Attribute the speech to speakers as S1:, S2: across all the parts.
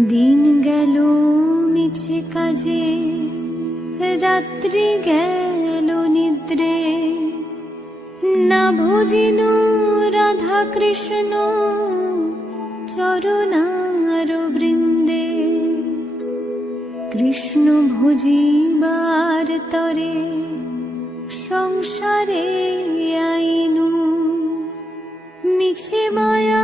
S1: দিন গেল মিছে কাজে, রাত্রি গেল নিদ্রে। না ভজিনু রাধা কৃষ্ণ, চরণার বৃন্দে। কৃষ্ণ ভজিবার তরে, সংসারে আইনু। মিছে মায়ায়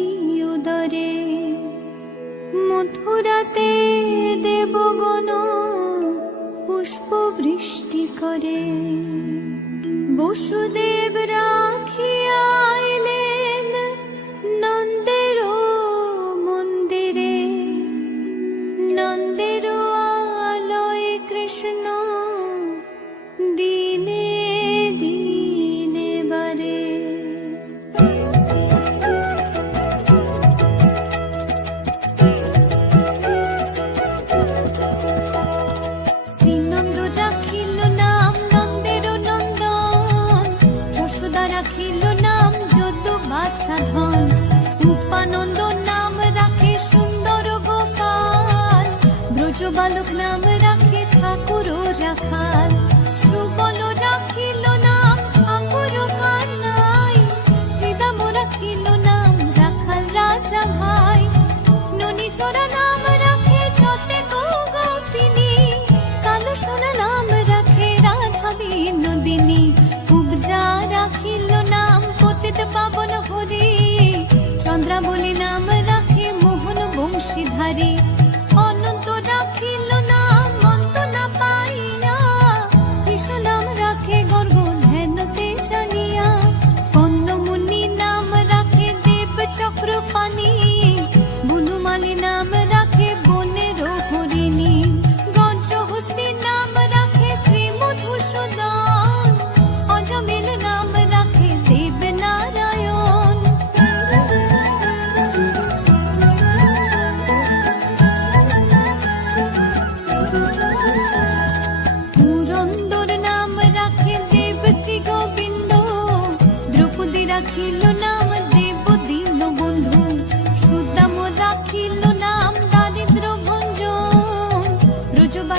S1: মথুরাতে দেবগণ পুষ্প বৃষ্টি করে। বসুদেব রাখিয়া ব্রজ বালক নাম রাখে ঠাকুর রাখাল। সুবল রাখিল নাম ঠাকুর কানাই শ্রীদাম রাখিল নাম রাখাল রাজা ভাই। ননি চোরা নাম রাখে যতে গোপিনী কালো সোনা নাম রাখে রাধা বিনোদিনী উপজা রাখিল নাম, পতিত পাবন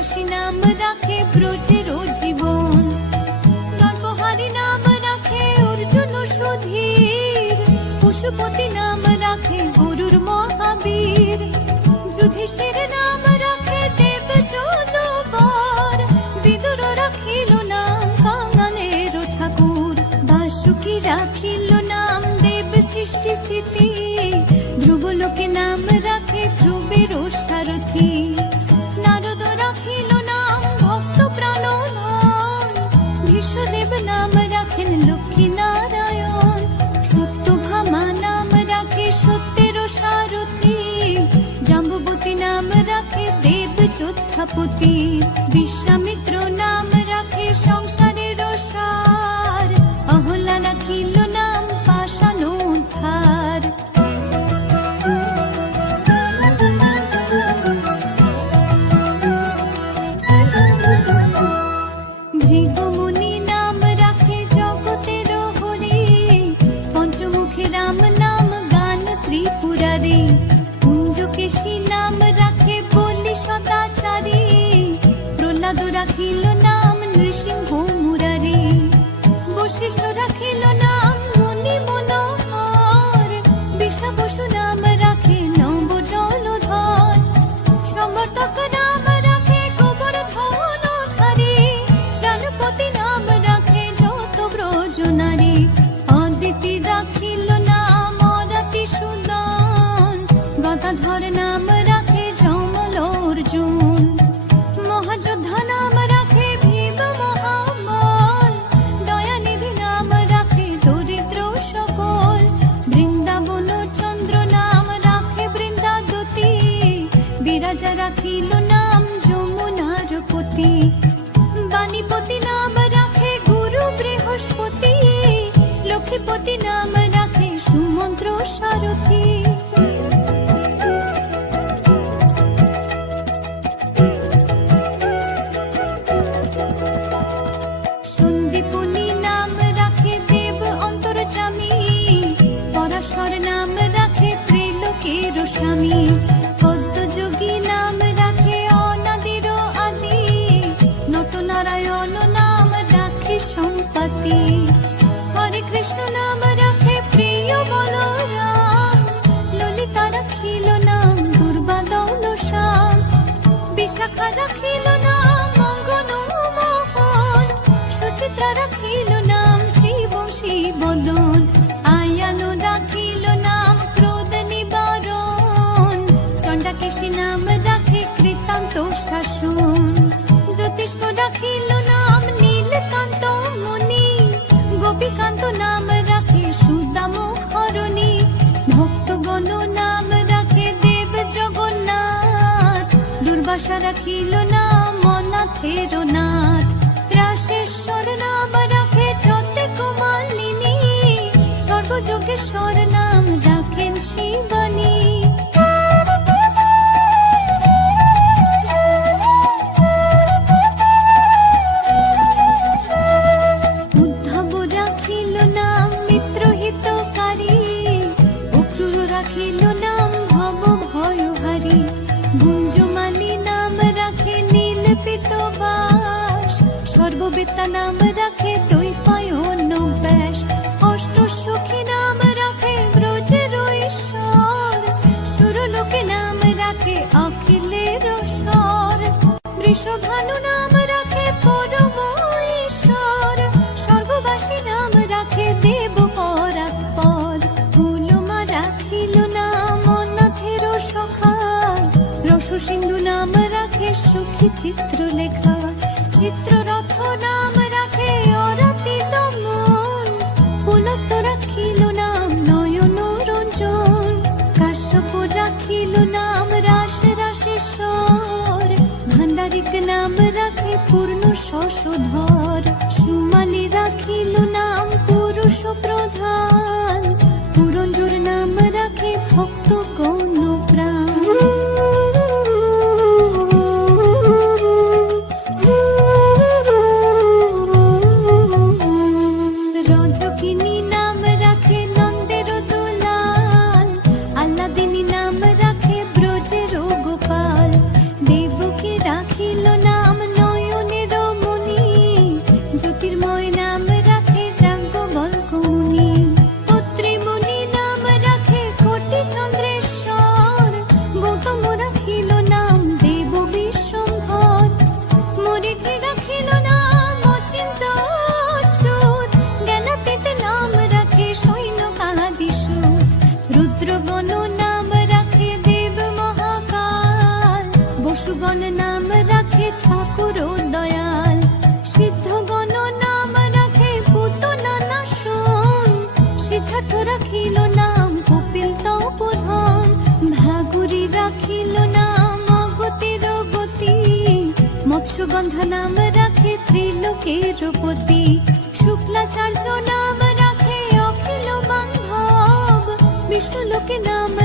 S1: নাম রাখে ব্রজের জীবন গর্ভহারি নাম রাখে পশুপতি নাম রাখে মহাবীর। যুধিষ্ঠির নাম রাখে দেব বিদুর রাখিল নাম ঠাকুর। নাম দেব সৃষ্টি স্থিতি ধ্রুবলোকে নাম রাখে ধ্রুবের সারথী। पुती विश्व রাখিল নাম নৃসিংহ মুরারে। বশিষ্ঠ রাখিল নাম মনি মনোহর। বিষা নাম রাখে নব জলধর সমর্থক নাম রাখে গোবর ধন প্রাণপতি নাম রাখে যত অদিতি রাখিল নাম গদাধর নাম পতি বাণীপতি নাম রাখে গুরু বৃহস্পতি। লক্ষ্মীপতি নাম নারায়ণ নাম রাখে সম্পাতি হরে কৃষ্ণ নাম রাখে প্রিয় বলরাম। ললিতা রাখিল নাম দুর্বা দৌল শ্যাম বিশাখা রাখিল নাম মঙ্গন মোহন। সুচিত্রা রাখিল নাম শিব শিবদন আয়ালো রাখিল নাম ক্রোধ নিবারণ। চণ্ডাকেশী নাম রাখে কৃতান্ত শাসন। জ্যোতিষ্ক রাখিল নাম নীলকান্ত মনি গোপীকান্ত নাম রাখে সুদাম হরণী ভক্তগণ নাম রাখে দেব জগন্নাথ। দুর্বাসা রাখিল নাম অনাথের নাথ। রাশেশ্বর নাম রাখে ছতে কুমালিনী। সর্বযোগেশ্বর নাম চিত্রলেখা চিত্ররথ নাম লোকে রূপতি। শুক্লাচার্য নাম রাখে অখিল বান্ধব। বিষ্ণু লোকে নাম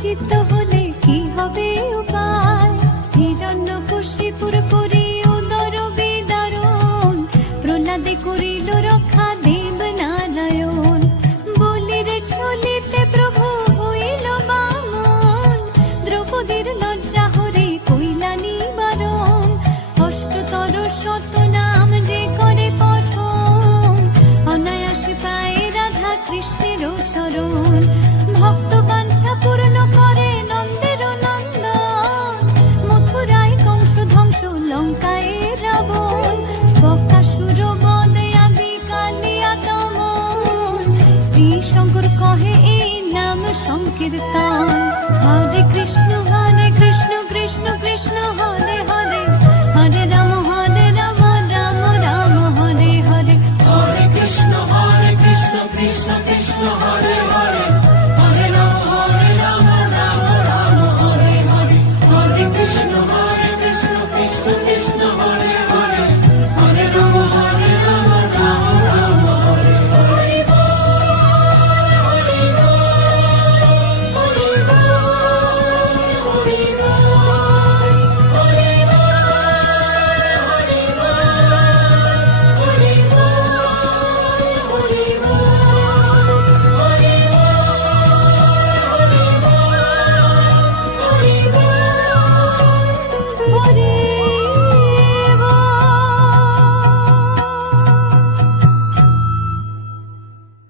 S1: চিত্ত হলে কি হবে উপায়? হিজন্য কষি পুরোপুরি উদর বিদারণ প্রহ্লাদে করিল
S2: রক্ত